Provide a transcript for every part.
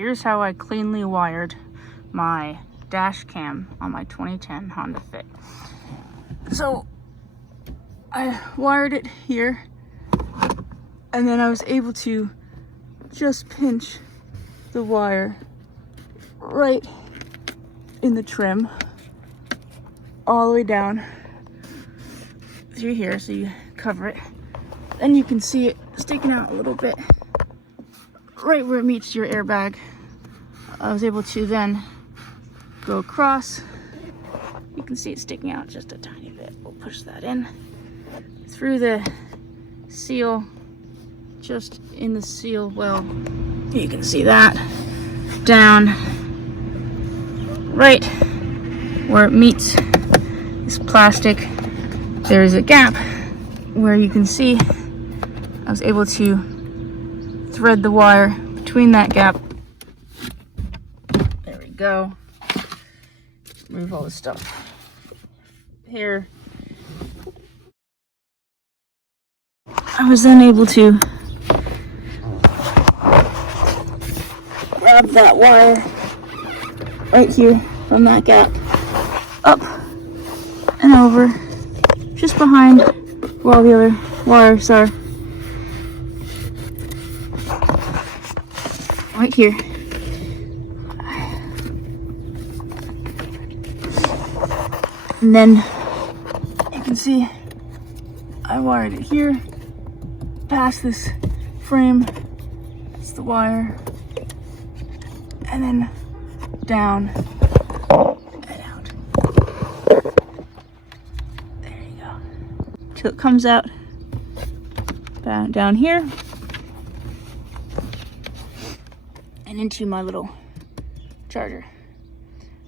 here's how I cleanly wired my dash cam on my 2010 Honda Fit. So I wired it here, and then I was able to just pinch the wire right in the trim all the way down through here, so you cover it. Then you can see it sticking out a little bit right where it meets your airbag. I was able to then go across. You can see it sticking out just a tiny bit. We'll push that in through the seal, just in the seal well. You can see that down right where it meets this plastic. There's a gap where you can see I was able to thread the wire between that gap. There we go. Remove all this stuff here. I was then able to grab that wire right here from that gap, up and over, just behind where all the other wires are. Right here. And then you can see I wired it here, past this frame. It's the wire. And then down and out. There you go. Till it comes out down here and into my little charger.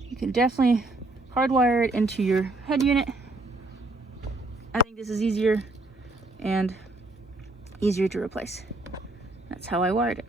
You can definitely hardwire it into your head unit. I think this is easier and easier to replace. That's how I wired it.